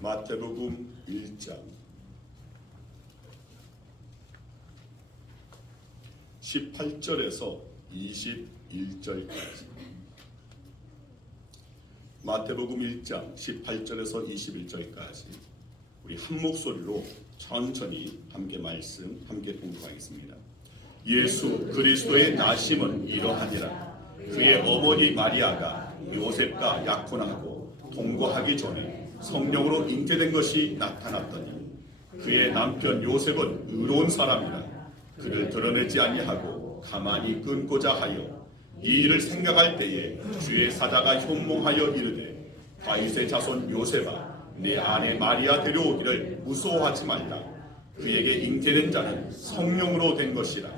마태복음 1장 18절에서 21절까지. 마태복음 1장 18절에서 21절까지 우리 한 목소리로 천천히 함께 말씀 함께 공부하겠습니다. 예수 그리스도의 나심은 이러하니라. 그의 어머니 마리아가 요셉과 약혼하고 동거하기 전에 성령으로 잉태된 것이 나타났더니 그의 남편 요셉은 의로운 사람이라 그를 드러내지 아니하고 가만히 끊고자 하여 이 일을 생각할 때에 주의 사자가 현몽하여 이르되 다윗의 자손 요셉아 내 아내 마리아 데려오기를 무서워하지 말라. 그에게 잉태된 자는 성령으로 된 것이라.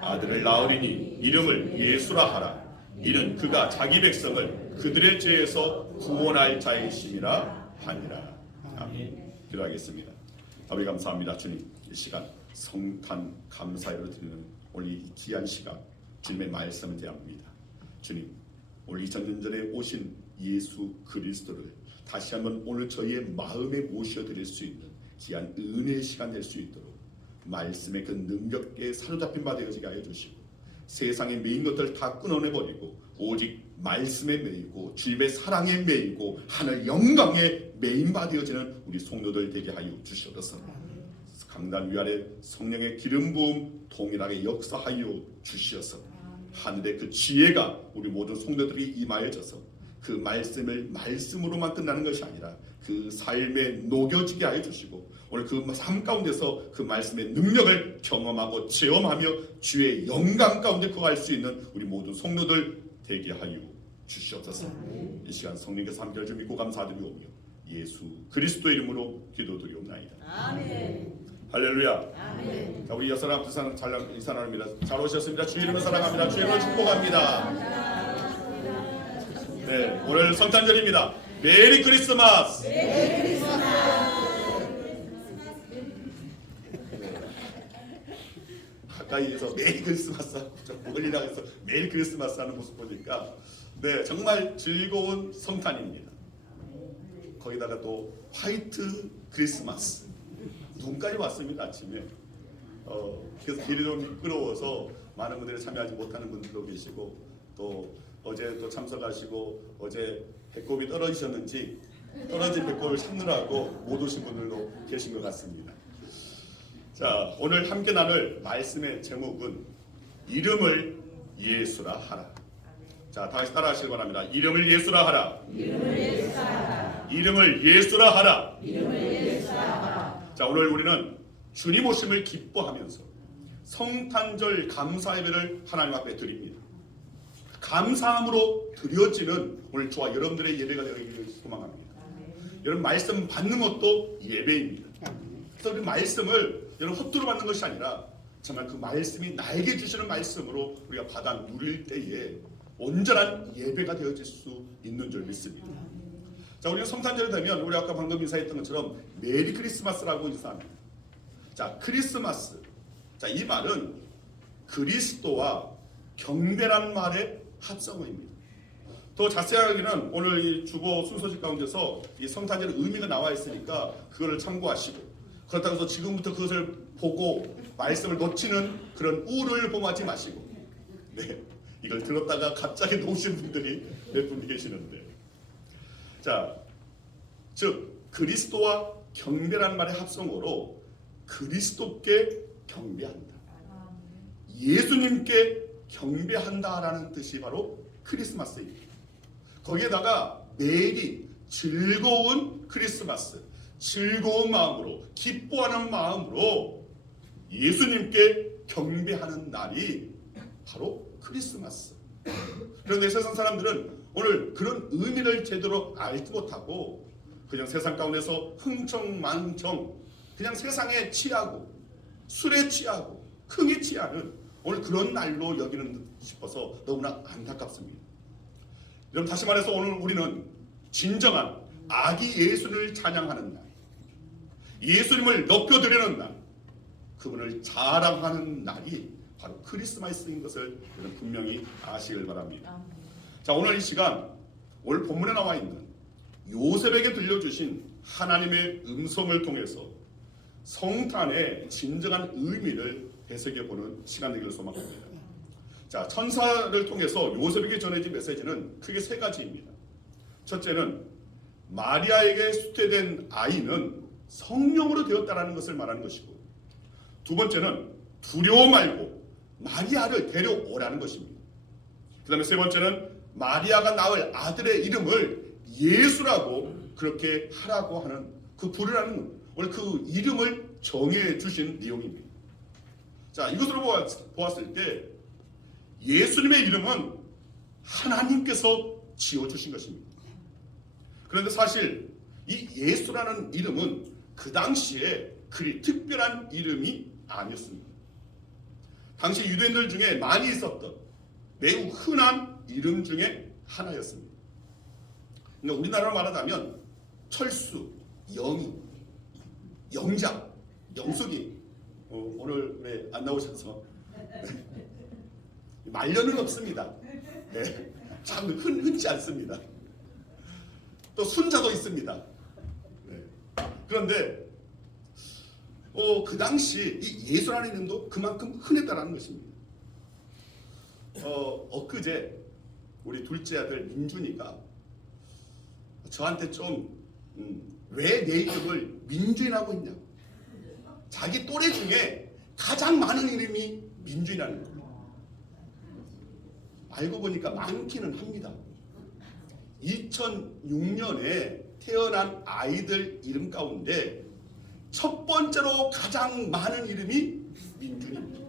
아들을 낳으리니 이름을 예수라 하라. 이는 그가 자기 백성을 그들의 죄에서 구원할 자이심이라 하니라. 아멘. 기도하겠습니다. 아버지 감사합니다. 주님, 이 시간 성탄 감사를 드리는 오늘 이 귀한 시간 주님의 말씀을 대합니다. 주님, 오늘 2000년 전에 오신 예수 그리스도를 다시 한번 오늘 저희의 마음에 모셔드릴 수 있는 귀한 은혜의 시간 될 수 있도록 말씀의 그 능력에 사로잡힌 바 되어지게 하여 주시고 세상의 메인 것들 다 끊어내버리고 오직 말씀에 매이고 주님의 사랑에 매이고 하늘 영광에 매인 바 되어지는 우리 성도들 되게 하여 주시옵소서. 강단 위아래 성령의 기름 부음 동일하게 역사하여 주시어서 하늘의 그 지혜가 우리 모든 성도들이 임하여져서 그 말씀을 말씀으로만 끝나는 것이 아니라 그 삶에 녹여지게 하여 주시고 오늘 그 삶 가운데서 그 말씀의 능력을 경험하고 체험하며 주의 영광 가운데 거할 수 있는 우리 모든 성도들 되게 하여 주시옵소서. 이 시간 성령께서 함께 좀 믿고 감사드리오며 예수 그리스도의 이름으로 기도드리옵나이다. 아멘. 할렐루야. 아멘. 자, 우리 여사람 두 사람 잘 인사 나눕니다. 잘 오셨습니다. 주의 이름을 사랑합니다. 주의 이름을 축복합니다. 네, 오늘 성탄절입니다. 메리 크리스마스. 메리 크리스마스. 가까이에서 메리 크리스마스, 좀 멀리라 해서 메리 크리스마스 하는 모습 보니까 네, 정말 즐거운 성탄입니다. 거기다가 또 화이트 크리스마스. 눈까지 왔습니다. 아침에. 그래서 길이 좀 미끄러워서 많은 분들이 참여하지 못하는 분들도 계시고 또 어제 또 참석하시고 어제 배꼽이 떨어지셨는지 떨어진 배꼽을 찾느라고 못 오신 분들도 계신 것 같습니다. 자, 오늘 함께 나눌 말씀의 제목은 이름을 예수라 하라. 자, 다시 따라하시기 바랍니다. 이름을 예수라 하라. 이름을 예수라 하라. 이름을 예수라 하라. 이름을 예수라 하라. 자, 오늘 우리는 주님 오심을 기뻐하면서 성탄절 감사 예배를 하나님 앞에 드립니다. 감사함으로 드려지는 오늘 저와 여러분들의 예배가 되기를 소망합니다. 여러분 말씀 받는 것도 예배입니다. 그래서 우리 말씀을 여러분 헛두루 받는 것이 아니라 정말 그 말씀이 나에게 주시는 말씀으로 우리가 받아 누릴 때에 온전한 예배가 되어질 수 있는 줄 믿습니다. 자, 우리가 성탄절이 되면 우리 아까 방금 인사했던 것처럼 메리 크리스마스라고 인사합니다. 자, 크리스마스. 자, 이 말은 그리스도와 경배란 말의 합성어입니다. 더 자세하게는 오늘 이 주보 순서집 가운데서 이 성탄절의 의미가 나와 있으니까 그거를 참고하시고 그렇다고 해서 지금부터 그것을 보고 말씀을 놓치는 그런 우를 범하지 마시고 네, 이걸 들었다가 갑자기 놓으신 분들이 몇 분 계시는데 자, 즉 그리스도와 경배라는 말의 합성어로 그리스도께 경배한다, 예수님께 경배한다라는 뜻이 바로 크리스마스입니다. 거기에다가 매일이 즐거운 크리스마스, 즐거운 마음으로 기뻐하는 마음으로 예수님께 경배하는 날이 바로 크리스마스. 그런데 세상 사람들은 오늘 그런 의미를 제대로 알지 못하고 그냥 세상 가운데서 흥청망청 그냥 세상에 취하고 술에 취하고 흥에 취하는 오늘 그런 날로 여기는 싶어서 너무나 안타깝습니다. 여러분 다시 말해서 오늘 우리는 진정한 아기 예수를 찬양하는 날, 예수님을 높여드리는 날, 그분을 자랑하는 날이 바로 크리스마스인 것을 여러분 분명히 아시길 바랍니다. 자, 오늘 이 시간 오늘 본문에 나와 있는 요셉에게 들려주신 하나님의 음성을 통해서 성탄의 진정한 의미를 해석해보는 시간 되기를 소망합니다. 자, 천사를 통해서 요셉에게 전해진 메시지는 크게 세 가지입니다. 첫째는 마리아에게 수태된 아이는 성령으로 되었다라는 것을 말하는 것이고, 두 번째는 두려워 말고 마리아를 데려오라는 것입니다. 그 다음에 세 번째는 마리아가 낳을 아들의 이름을 예수라고 그렇게 하라고 하는 그 부르라는 오늘 그 이름을 정해 주신 내용입니다. 자, 이것으로 보았을 때 예수님의 이름은 하나님께서 지어주신 것입니다. 그런데 사실 이 예수라는 이름은 그 당시에 그리 특별한 이름이 아니었습니다. 당시 유대인들 중에 많이 있었던 매우 흔한 이름 중에 하나였습니다. 그러니까 우리나라로 말하자면 철수, 영희, 영작, 영숙이 오늘 왜 안 나오셔서 말년은 없습니다. 네, 참 흔치 않습니다. 또 순자도 있습니다. 네. 그런데 그 당시 이 예수라는 이름도 그만큼 흔했다라는 것입니다. 엊그제 우리 둘째 아들 민준이가 저한테 좀 왜 내 이름을 민준이라고 했냐, 자기 또래 중에 가장 많은 이름이 민준이라는 거예요. 알고 보니까 많기는 합니다. 2006년에 태어난 아이들 이름 가운데 첫 번째로 가장 많은 이름이 민준입니다.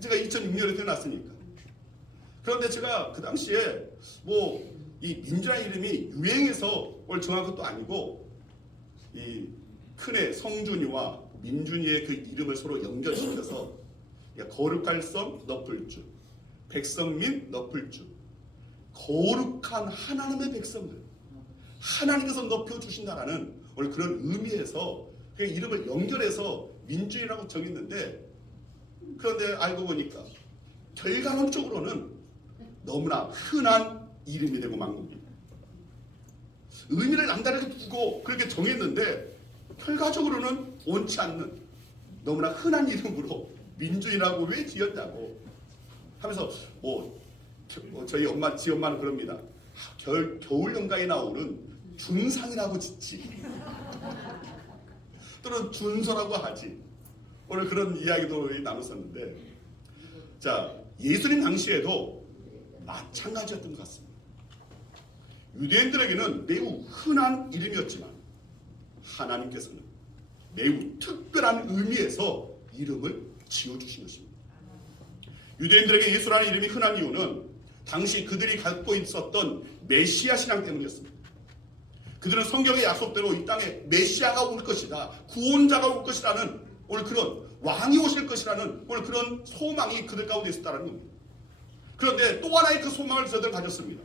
제가 2006년에 태어났으니까. 그런데 제가 그 당시에 이 민준이라는 이름이 유행해서 정한 것도 아니고, 이 큰애 성준이와 민준이의 그 이름을 서로 연결시켜서 거룩할 성 너플주, 백성민 너플주, 거룩한 하나님의 백성을 하나님께서 높여주신다라는 오늘 그런 의미에서 그 이름을 연결해서 민준이라고 정했는데, 그런데 알고 보니까 결과론적으로는 너무나 흔한 이름이 되고 만 겁니다. 의미를 남다르게 두고 그렇게 정했는데 결과적으로는 옳지 않는 너무나 흔한 이름으로 민준이라고 왜 지었냐고 하면서 저희 지 엄마는 그럽니다. 겨울 연가에 나오는 준상이라고 짓지, 또는 준서라고 하지. 오늘 그런 이야기도 나눴었는데, 자, 예수님 당시에도 마찬가지였던 것 같습니다. 유대인들에게는 매우 흔한 이름이었지만 하나님께서는 매우 특별한 의미에서 이름을 지어주신 것입니다. 유대인들에게 예수라는 이름이 흔한 이유는 당시 그들이 갖고 있었던 메시아 신앙 때문이었습니다. 그들은 성경의 약속대로 이 땅에 메시아가 올 것이다, 구원자가 올 것이라는 오늘 그런 왕이 오실 것이라는 오늘 그런 소망이 그들 가운데 있었다는 겁니다. 그런데 또 하나의 그 소망을 저들 가졌습니다.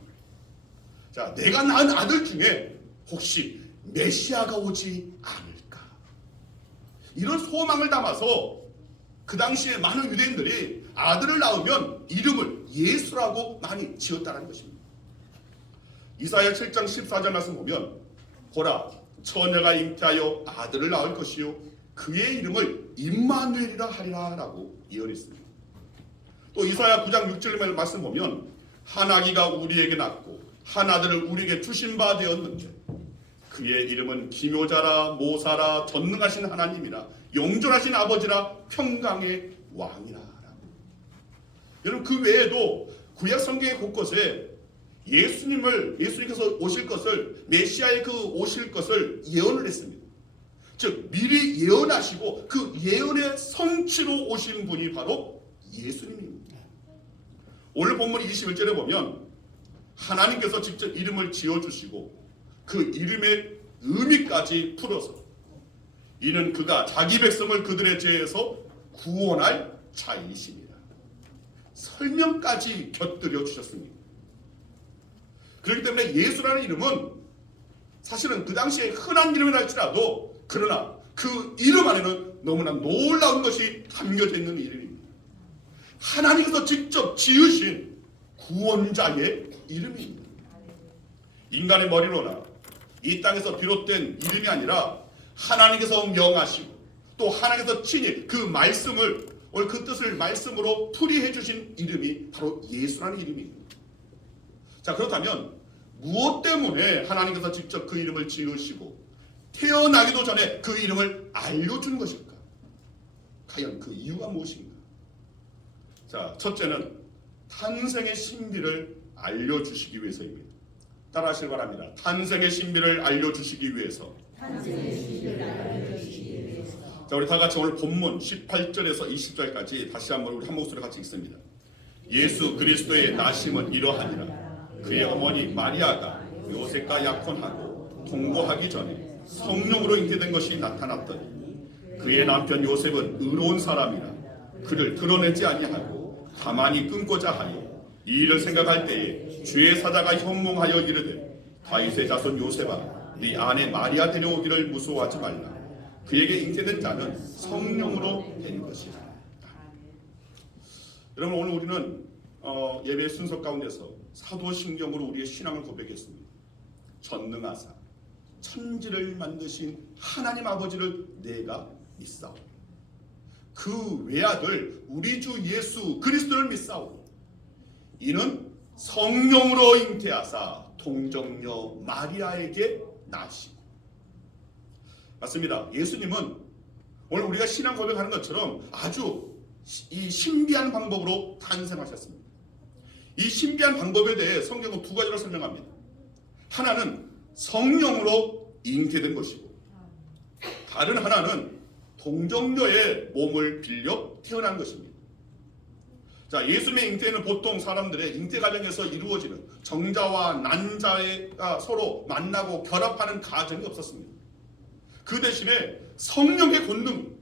자, 내가 낳은 아들 중에 혹시 메시아가 오지 않을까, 이런 소망을 담아서 그 당시에 많은 유대인들이 아들을 낳으면 이름을 예수라고 많이 지었다는 것입니다. 이사야 7장 14절 말씀 보면, 보라, 처녀가 잉태하여 아들을 낳을 것이요 그의 이름을 임마누엘이라 하리라 라고 예언했습니다. 또 이사야 9장 6절 말씀 보면, 한 아기가 우리에게 낳고 한 아들을 우리에게 주신 바 되었는데 그의 이름은 기묘자라, 모사라, 전능하신 하나님이라, 영존하신 아버지라, 평강의 왕이라 라고. 여러분, 그 외에도 구약 성경의 곳곳에 예수님께서 오실 것을, 메시아의 그 오실 것을 예언을 했습니다. 즉 미리 예언하시고 그 예언의 성취로 오신 분이 바로 예수님입니다. 오늘 본문 21절에 보면 하나님께서 직접 이름을 지어주시고 그 이름의 의미까지 풀어서, 이는 그가 자기 백성을 그들의 죄에서 구원할 자이십니다, 설명까지 곁들여 주셨습니다. 그렇기 때문에 예수라는 이름은 사실은 그 당시에 흔한 이름이라 할지라도, 그러나 그 이름 안에는 너무나 놀라운 것이 담겨져 있는 이름입니다. 하나님께서 직접 지으신 구원자의 이름입니다. 인간의 머리로나 이 땅에서 비롯된 이름이 아니라 하나님께서 명하시고 또 하나님께서 친히 그 말씀을 오늘 그 뜻을 말씀으로 풀이해 주신 이름이 바로 예수라는 이름입니다. 자, 그렇다면 무엇 때문에 하나님께서 직접 그 이름을 지으시고 태어나기도 전에 그 이름을 알려준 것일까? 과연 그 이유가 무엇인가? 자, 첫째는 탄생의 신비를 알려주시기 위해서입니다. 따라하시기 바랍니다. 탄생의 신비를 알려주시기 위해서. 자, 우리 다 같이 오늘 본문 18절에서 20절까지 다시 한번 우리 한 목소리 같이 읽습니다. 예수 그리스도의 나심은 이러하니라. 그의 어머니 마리아가 요셉과 약혼하고 동거하기 전에 성령으로 잉태된 것이 나타났더니 그의 남편 요셉은 의로운 사람이라 그를 드러내지 아니하고 가만히 끊고자 하여 이 일을 생각할 때에 주의 사자가 현몽하여 이르되 다윗의 자손 요셉아 네 아내 마리아 데려오기를 무서워하지 말라. 그에게 잉태된 자는 성령으로 된 것이라. 여러분, 오늘 우리는 예배 순서 가운데서 사도신경으로 우리의 신앙을 고백했습니다. 전능하사 천지를 만드신 하나님 아버지를 내가 믿사오니 그 외아들 우리 주 예수 그리스도를 믿사오니 이는 성령으로 잉태하사 동정녀 마리아에게 나시고. 맞습니다. 예수님은 오늘 우리가 신앙 고백하는 것처럼 아주 이 신비한 방법으로 탄생하셨습니다. 이 신비한 방법에 대해 성경은 두 가지로 설명합니다. 하나는 성령으로 잉태된 것이고 다른 하나는 동정녀의 몸을 빌려 태어난 것입니다. 자, 예수님의 잉태는 보통 사람들의 잉태 과정에서 이루어지는 정자와 난자가 서로 만나고 결합하는 과정이 없었습니다. 그 대신에 성령의 권능,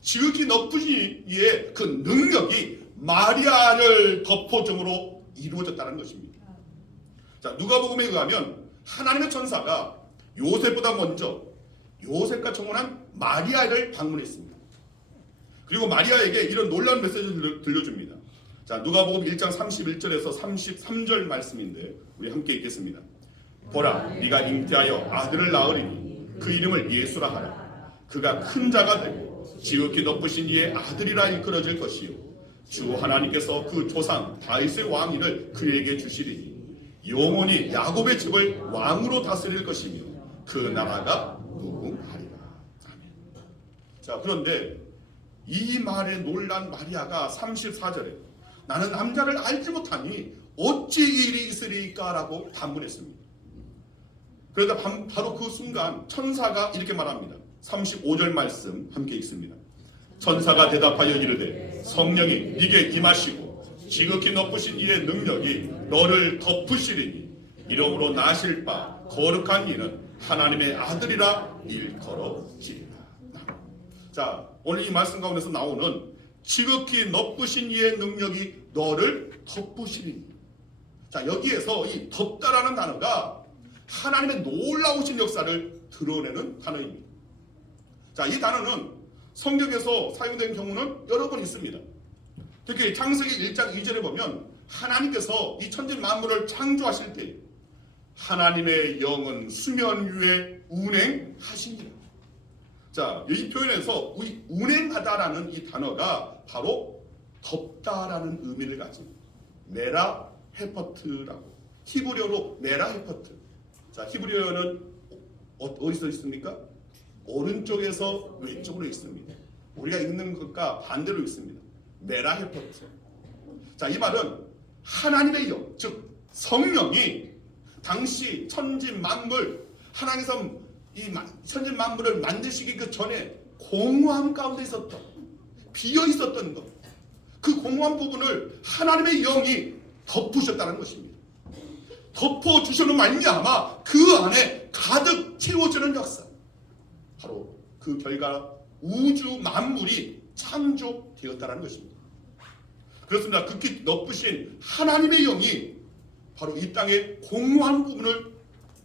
지극히 높으신 이의 그 능력이 마리아를 덮어줌으로 이루어졌다는 것입니다. 자, 누가복음에 의하면 하나님의 천사가 요셉보다 먼저 요셉과 청혼한 마리아를 방문했습니다. 그리고 마리아에게 이런 놀라운 메시지를 들려줍니다. 자, 누가복음 1장 31절에서 33절 말씀인데 우리 함께 읽겠습니다. 보라, 네가 잉태하여 아들을 낳으리니 그 이름을 예수라 하라. 그가 큰 자가 되고 지극히 높으신 이의 아들이라 일컬어질 것이요 주 하나님께서 그 조상 다윗의 왕위를 그에게 주시리니 영원히 야곱의 집을 왕으로 다스릴 것이며 그 나라가 무궁하리라. 아멘. 자, 그런데 이 말에 놀란 마리아가 34절에 나는 남자를 알지 못하니 어찌 이 일이 있으리까 라고 반문했습니다. 그러다 바로 그 순간 천사가 이렇게 말합니다. 35절 말씀 함께 읽습니다. 천사가 대답하여 이르되 성령이 네게 임하시고 지극히 높으신 이의 능력이 너를 덮으시리니 이러므로 나실 바 거룩한 이는 하나님의 아들이라 일컬어지리라. 자, 오늘 이 말씀 가운데서 나오는 지극히 높으신 이의 능력이 너를 덮으시리니. 자, 여기에서 이 덮다라는 단어가 하나님의 놀라우신 역사를 드러내는 단어입니다. 자, 이 단어는 성경에서 사용된 경우는 여러 번 있습니다. 특히 창세기 1장 2절에 보면 하나님께서 이 천지 만물을 창조하실 때 하나님의 영은 수면 위에 운행하시니라. 자, 이 표현에서 우리 운행하다라는 이 단어가 바로 덮다라는 의미를 가진 메라 헤퍼트라고, 히브리어로 메라 헤퍼트. 자, 히브리어는 어디서 있습니까? 오른쪽에서 왼쪽으로 있습니다. 우리가 읽는 것과 반대로 있습니다. 메라 헤퍼트. 자, 이 말은 하나님의 영, 즉 성령이 당시 천지 만물, 하나님께서 이 천지 만물을 만드시기 그 전에 공허함 가운데 있었던, 비어 있었던 것, 그 공허한 부분을 하나님의 영이 덮으셨다는 것입니다. 덮어주시는 말미암아 그 안에 가득 채워지는 역사, 바로 그 결과 우주 만물이 창조되었다는 것입니다. 그렇습니다. 극히 높으신 하나님의 영이 바로 이 땅의 공허한 부분을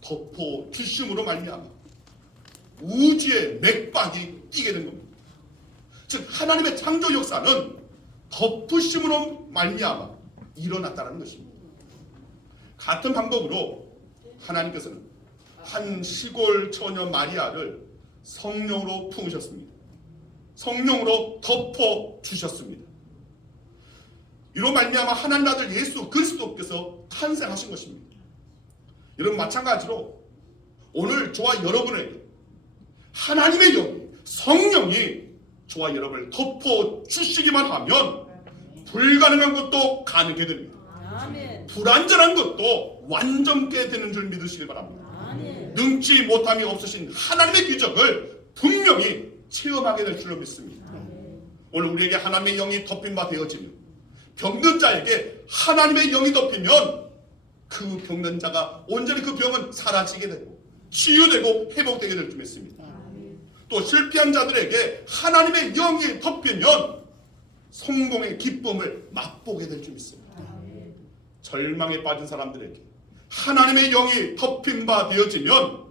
덮어주심으로 말미암아 우주의 맥박이 뛰게 된 겁니다. 즉 하나님의 창조 역사는 덮으심으로 말미암아 일어났다는 것입니다. 같은 방법으로 하나님께서는 한 시골 처녀 마리아를 성령으로 품으셨습니다. 성령으로 덮어 주셨습니다. 이로 말미암아 하나님 아들 예수 그리스도께서 탄생하신 것입니다. 여러분, 마찬가지로 오늘 저와 여러분에게 하나님의 영, 성령이 저와 여러분을 덮어 주시기만 하면 불가능한 것도 가능하게 됩니다. 아멘. 불완전한 것도 완전케 되는 줄 믿으시길 바랍니다. 아멘. 능치 못함이 없으신 하나님의 기적을 분명히 체험하게 될 줄로 믿습니다. 오늘 우리에게 하나님의 영이 덮인 바 되어지면, 병든 자에게 하나님의 영이 덮이면 그 병든 자가 온전히 그 병은 사라지게 되고 치유되고 회복되게 될 줄 믿습니다. 또 실패한 자들에게 하나님의 영이 덮이면 성공의 기쁨을 맛보게 될 줄 믿습니다. 절망에 빠진 사람들에게 하나님의 영이 덮인 바 되어지면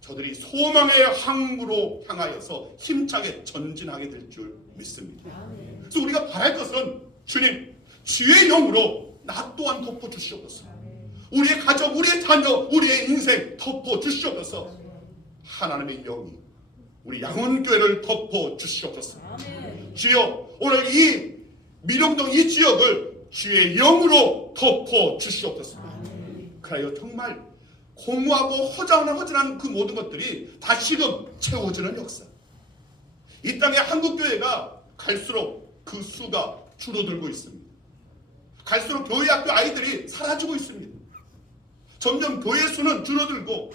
저들이 소망의 항구로 향하여서 힘차게 전진하게 될 줄 믿습니다. 그래서 우리가 바랄 것은, 주님, 주의 영으로 나 또한 덮어 주시옵소서. 우리의 가족, 우리의 자녀, 우리의 인생 덮어 주시옵소서. 하나님의 영이 우리 양원교회를 덮어 주시옵소서. 주여, 오늘 이 미령동 이 지역을 주의 영으로 덮어 주시옵소서. 그래요, 정말 공허하고 허전한 그 모든 것들이 다시금 채워지는 역사. 이 땅의 한국교회가 갈수록 그 수가 줄어들고 있습니다. 갈수록 교회 학교 아이들이 사라지고 있습니다. 점점 교회 수는 줄어들고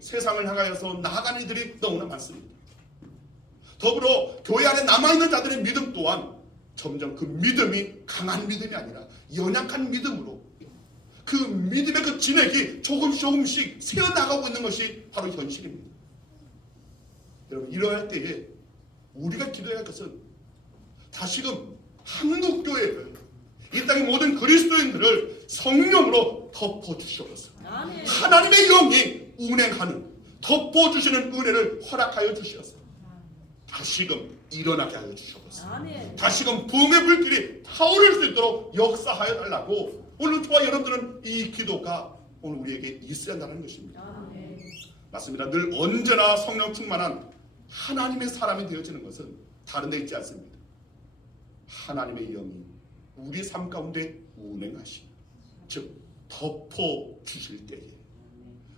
세상을 향하여서 나아가는 이들이 너무나 많습니다. 더불어 교회 안에 남아있는 자들의 믿음 또한 점점 그 믿음이 강한 믿음이 아니라 연약한 믿음으로, 그 믿음의 그 진액이 조금씩 새어나가고 있는 것이 바로 현실입니다. 여러분, 이러할 때에 우리가 기도해야 할 것은 다시금 한국교회를, 이 땅의 모든 그리스도인들을 성령으로 덮어주시옵소서. 하나님의 영이 운행하는, 덮어주시는 은혜를 허락하여 주시옵소서. 다시금 일어나게 하여 주시옵소서. 다시금 부흥의 불길이 타오를 수 있도록 역사하여 달라고 오늘 저와 여러분들은 이 기도가 오늘 우리에게 있어야 한다는 것입니다. 맞습니다. 늘 언제나 성령 충만한 하나님의 사람이 되어지는 것은 다른 데 있지 않습니다. 하나님의 영이 우리의 삶 가운데 운행하시, 즉 덮어주실 때에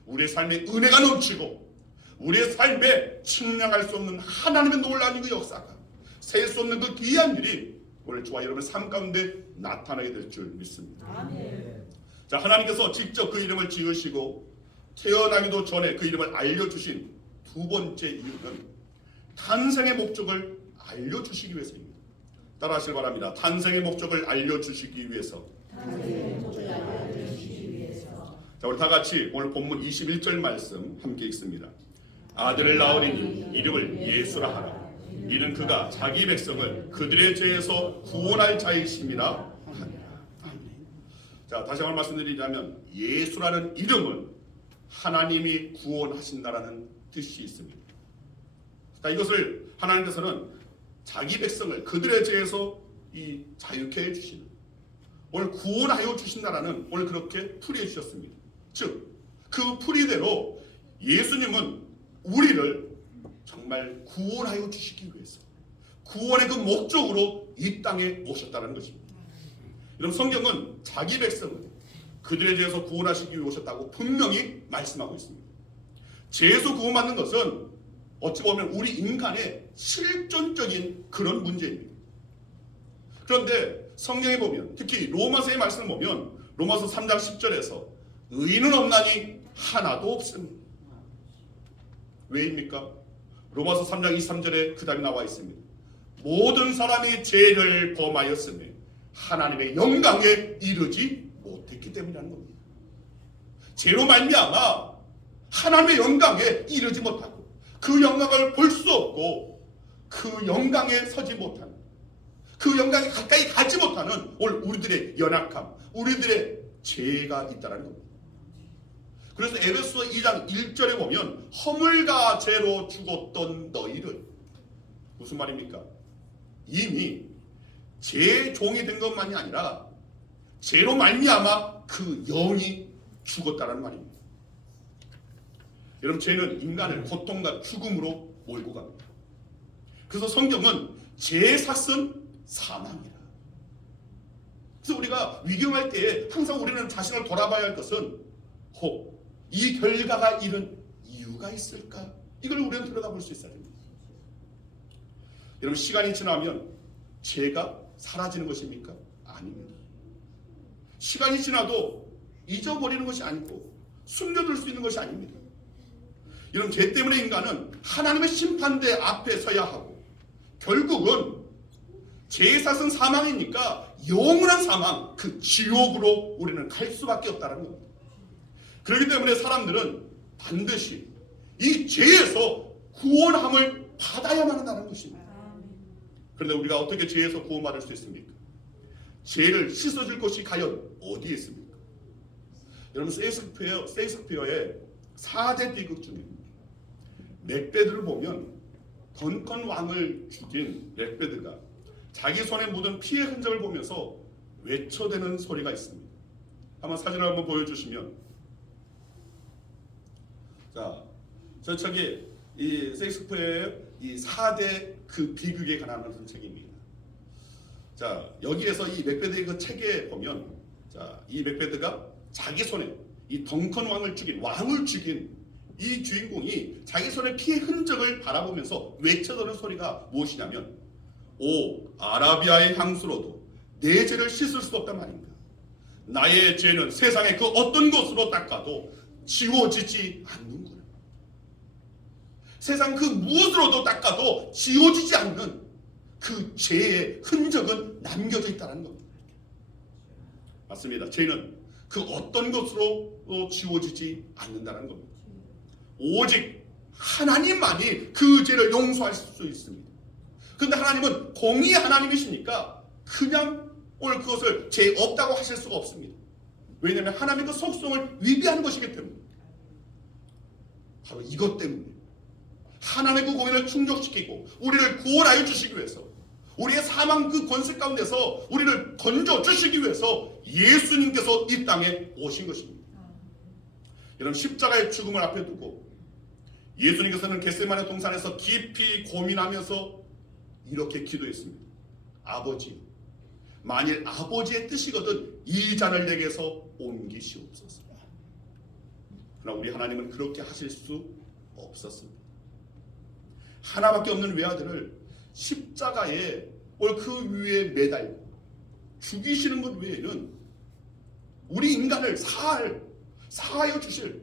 우리의 삶에 은혜가 넘치고 우리의 삶에 측량할 수 없는 하나님의 놀라운 그 역사가, 셀 수 없는 그 귀한 일이 오늘 저와 여러분의 삶 가운데 나타나게 될 줄 믿습니다. 자, 하나님께서 직접 그 이름을 지으시고 태어나기도 전에 그 이름을 알려주신 두 번째 이유는 탄생의 목적을 알려주시기 위해서입니다. 따라하시길 바랍니다. 탄생의 목적을 알려주시기 위해서. 자, 우리 다 같이 오늘 본문 21절 말씀 함께 읽습니다. 아들을 낳으리니 이름을 예수라 하라. 이는 그가 자기 백성을 그들의 죄에서 구원할 자이심이라 하니라. 자, 다시 한번 말씀드리자면 예수라는 이름은 하나님이 구원하신다라는 뜻이 있습니다. 자, 이것을 하나님께서는 자기 백성을 그들의 죄에서 이 자유케 해주시는, 오늘 구원하여 주신다라는 오늘 그렇게 풀이해 주셨습니다. 즉, 그 풀이대로 예수님은 우리를 정말 구원하여 주시기 위해서 구원의 그 목적으로 이 땅에 오셨다는 것입니다. 여러분, 성경은 자기 백성을 그들의 죄에서 구원하시기 위해 오셨다고 분명히 말씀하고 있습니다. 죄에서 구원받는 것은 어찌 보면 우리 인간의 실존적인 그런 문제입니다. 그런데 성경에 보면, 특히 로마서의 말씀을 보면 로마서 3장 10절에서 의인은 없나니 하나도 없습니다. 왜입니까? 로마서 3장 23절에 그 답이 나와 있습니다. 모든 사람이 죄를 범하였으며 하나님의 영광에 이르지 못했기 때문이라는 겁니다. 죄로 말미암아 하나님의 영광에 이르지 못하고 그 영광을 볼 수 없고 그 영광에 서지 못하는, 그 영광에 가까이 가지 못하는 오늘 우리들의 연약함, 우리들의 죄가 있다는 겁니다. 그래서 에베소 2장 1절에 보면 허물과 죄로 죽었던 너희를, 무슨 말입니까? 이미 죄의 종이 된 것만이 아니라 죄로 말미암아 그 영이 죽었다는 말입니다. 여러분, 죄는 인간을 고통과 죽음으로 몰고 갑니다. 그래서 성경은 죄의 삭은 사망이라. 그래서 우리가 위경할 때에 항상 우리는 자신을 돌아봐야 할 것은 혹 이 결과가 이런 이유가 있을까? 이걸 우리는 들여다볼 수 있어야 됩니다. 여러분, 시간이 지나면 죄가 사라지는 것입니까? 아닙니다. 시간이 지나도 잊어버리는 것이 아니고 숨겨둘 수 있는 것이 아닙니다. 여러분, 죄 때문에 인간은 하나님의 심판대 앞에 서야 하고 결국은 죄의 삭은 사망이니까 영원한 사망, 그 지옥으로 우리는 갈 수밖에 없다는 겁니다. 그렇기 때문에 사람들은 반드시 이 죄에서 구원함을 받아야만 한다는 것입니다. 그런데 우리가 어떻게 죄에서 구원받을 수 있습니까? 죄를 씻어줄 것이 과연 어디에 있습니까? 여러분, 셰익스피어의 4대 비극 중에 맥베드를 보면 던컨 왕을 죽인 맥베드가 자기 손에 묻은 피의 흔적을 보면서 외쳐대는 소리가 있습니다. 한번 사진을 한번 보여주시면, 자, 저쪽에 이 셰익스피어의 이 4대 그 비극에 관한 책입니다. 자, 여기에서 이 맥베드의 그 책에 보면, 자, 이 맥베드가 자기 손에 이 덩컨 왕을 죽인 이 주인공이 자기 손에 피의 흔적을 바라보면서 외쳐드는 소리가 무엇이냐면, 오 아라비아의 향수로도 내 죄를 씻을 수 없단 말입니다. 나의 죄는 세상의 그 어떤 것으로 닦아도 지워지지 않는구나. 세상 그 무엇으로도 닦아도 지워지지 않는 그 죄의 흔적은 남겨져 있다는 겁니다. 맞습니다. 죄는 그 어떤 것으로 지워지지 않는다는 겁니다. 오직 하나님만이 그 죄를 용서할 수 있습니다. 그런데 하나님은 공의의 하나님이시니까 그냥 오늘 그것을 죄 없다고 하실 수가 없습니다. 왜냐하면 하나님의 그 속성을 위배하는 것이기 때문에. 바로 이것 때문에 하나님의 그 공의를 충족시키고 우리를 구원하여 주시기 위해서, 우리의 사망 그 권세 가운데서 우리를 건져 주시기 위해서 예수님께서 이 땅에 오신 것입니다. 이런 십자가의 죽음을 앞에 두고 예수님께서는 겟세마네 동산에서 깊이 고민하면서 이렇게 기도했습니다. 아버지, 만일 아버지의 뜻이거든 이 잔을 내게서 옮기시옵소서. 그러나 우리 하나님은 그렇게 하실 수 없었습니다. 하나밖에 없는 외아들을 십자가에 그 위에 매달고 죽이시는 것 외에는 우리 인간을 사하여 주실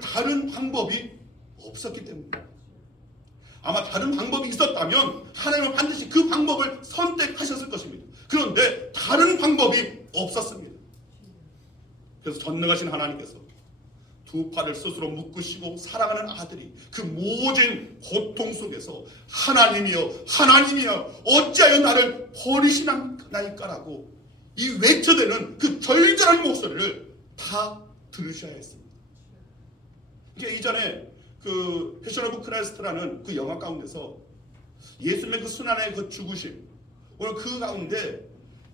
다른 방법이 없었기 때문입니다. 아마 다른 방법이 있었다면 하나님은 반드시 그 방법을 선택하셨을 것입니다. 그런데 다른 방법이 없었습니다. 그래서 전능하신 하나님께서 두 팔을 스스로 묶으시고 사랑하는 아들이 그 모진 고통 속에서 하나님이여 하나님이여 어찌하여 나를 버리시나이까라고 이 외쳐대는 그 절절한 목소리를 다 들으셔야 했습니다. 그러니까 이전에 그 패션 오브 크라이스트라는 그 영화 가운데서 예수님의 그 순환의 그 죽으심, 오늘 그 가운데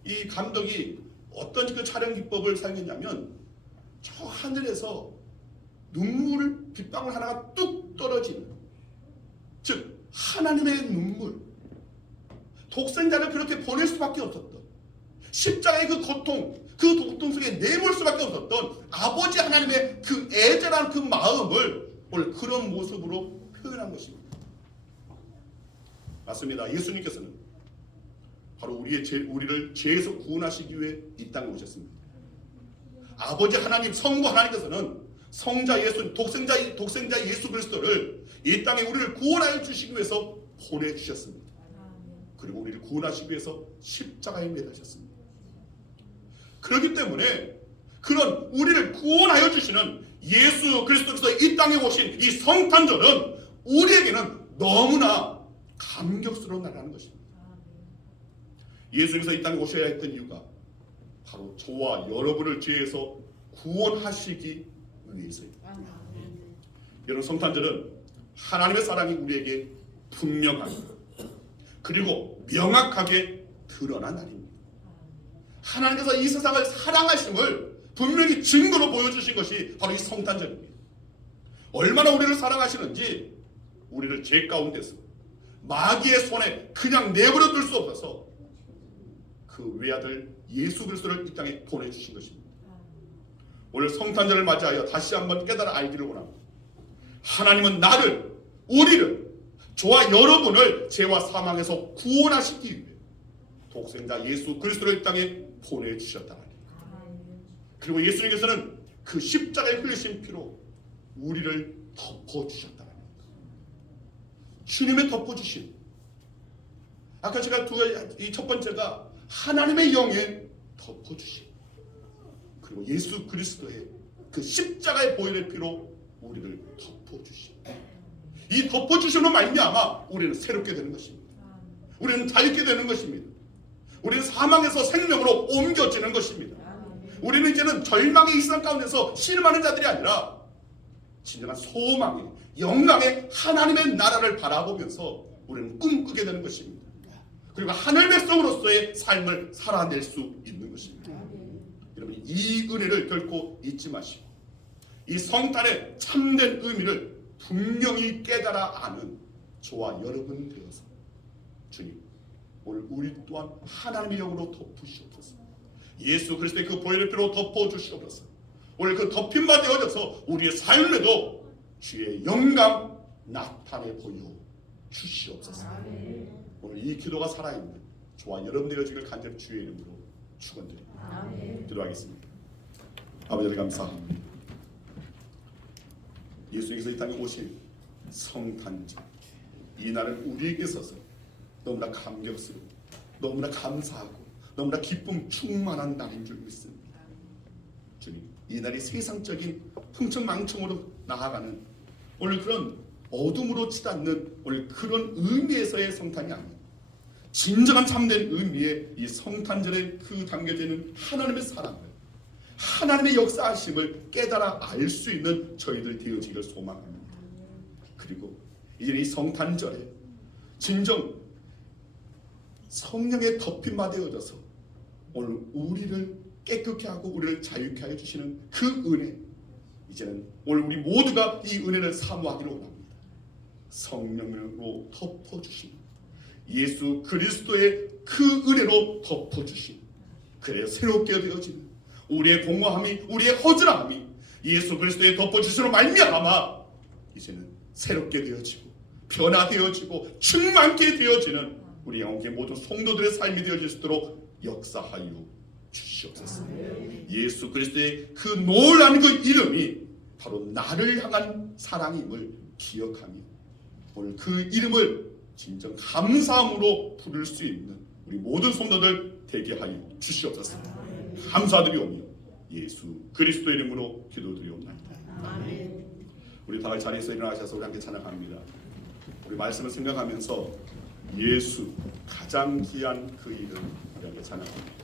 이 감독이 어떤 그 촬영 기법을 사용했냐면 저 하늘에서 눈물 빗방울 하나가 뚝 떨어지는, 즉 하나님의 눈물, 독생자를 그렇게 보낼 수밖에 없었던, 십자가의 그 고통, 그 고통 속에 내몰 수밖에 없었던 아버지 하나님의 그 애절한 그 마음을 오늘 그런 모습으로 표현한 것입니다. 맞습니다. 예수님께서는 바로 우리를 죄에서 구원하시기 위해 이 땅에 오셨습니다. 아버지 하나님, 성부 하나님께서는 성자 예수, 독생자 예수 그리스도를 이 땅에 우리를 구원하여 주시기 위해서 보내주셨습니다. 그리고 우리를 구원하시기 위해서 십자가에 매달으셨습니다. 그렇기 때문에 그런 우리를 구원하여 주시는 예수 그리스도께서 이 땅에 오신 이 성탄절은 우리에게는 너무나 감격스러운 날이라는 것입니다. 예수님께서 이 땅에 오셔야 했던 이유가 바로 저와 여러분을 죄에서 구원하시기 위해서입니다. 여러분, 성탄절은 하나님의 사랑이 우리에게 분명하게 그리고 명확하게 드러난 날입니다. 하나님께서 이 세상을 사랑하심을 분명히 증거로 보여주신 것이 바로 이 성탄절입니다. 얼마나 우리를 사랑하시는지 우리를 죄 가운데서 마귀의 손에 그냥 내버려 둘 수 없어서 그 외아들 예수 그리스도를 이 땅에 보내주신 것입니다. 오늘 성탄절을 맞이하여 다시 한번 깨달아 알기를 원합니다. 하나님은 나를, 우리를, 저와 여러분을 죄와 사망에서 구원하시기 위해 독생자 예수 그리스도를 이 땅에 보내주셨다니. 그리고 예수님께서는 그 십자가에 흘리신 피로 우리를 덮어주셨다니. 주님의 덮어주심. 아까 제가 이 첫 번째가 하나님의 영에 덮어주심. 그리고 예수 그리스도의 그 십자가의 보혈의 피로 우리를 덮어주심. 이 덮어주심으로 말미암아 우리는 새롭게 되는 것입니다. 우리는 자유케 되는 것입니다. 우리는 사망에서 생명으로 옮겨지는 것입니다. 우리는 이제는 절망의 이 세상 가운데서 신음하는 자들이 아니라 진정한 소망의 영광의 하나님의 나라를 바라보면서 우리는 꿈꾸게 되는 것입니다. 그리고 하늘 백성으로서의 삶을 살아낼 수 있는 것입니다. 여러분, 이 은혜를 결코 잊지 마시고 이 성탄의 참된 의미를 분명히 깨달아 아는 저와 여러분 되어서 주님, 오늘 우리 또한 하나님의 영으로 덮으시옵소서. 예수 그리스도의 그 보혈의 피로 덮어주시옵소서. 오늘 그 덮임바 되어져서 우리의 삶에도 주의 영광 나타내 보여 주시옵소서. 오늘 이 기도가 살아있는 저와 여러분 되어지길 간절히 주의 이름으로 축원드립니다. 기도하겠습니다. 아버지 감사합니다. 예수님께서 이 땅에 오신 성탄절, 이 날을 우리에게 있어서 너무나 감격스럽고 너무나 감사하고 너무나 기쁨 충만한 날인 줄 믿습니다. 주님, 이 날이 세상적인 흥청망청으로 나아가는 오늘 그런 어둠으로 치닫는 오늘 그런 의미에서의 성탄이 아닙니다. 진정한 참된 의미의 이 성탄절에 그 담겨지는 하나님의 사랑을, 하나님의 역사하심을 깨달아 알 수 있는 저희들 되어지기를 소망합니다. 그리고 이제 이 성탄절에 진정 성령의 덮임바 되어져서 오늘 우리를 깨끗게 하고 우리를 자유케 하여 주시는 그 은혜, 이제는 오늘 우리 모두가 이 은혜를 사모하기를 원합니다. 성령으로 덮어주신 예수 그리스도의 그 은혜로 덮어주신, 그래야 새롭게 되어지는 우리의 공허함이, 우리의 허전함이 예수 그리스도의 덮어주심으로 말미암아 이제는 새롭게 되어지고 변화되어지고 충만케 되어지는 우리 영계 모든 성도들의 삶이 되어질 수 있도록 역사하여 주시옵소서. 예수 그리스도의 그 놀라운 그 이름이 바로 나를 향한 사랑임을 기억하며 오늘 그 이름을 진정 감사함으로 부를 수 있는 우리 모든 성도들 되게 하여 주시옵소서. 감사드리오며 예수 그리스도 이름으로 기도드리옵나이다. 우리 다 자리에서 일어나셔서 우리 함께 찬양합니다. 우리 말씀을 생각하면서 예수 가장 귀한 그 이름 우리 함께 찬양합니다.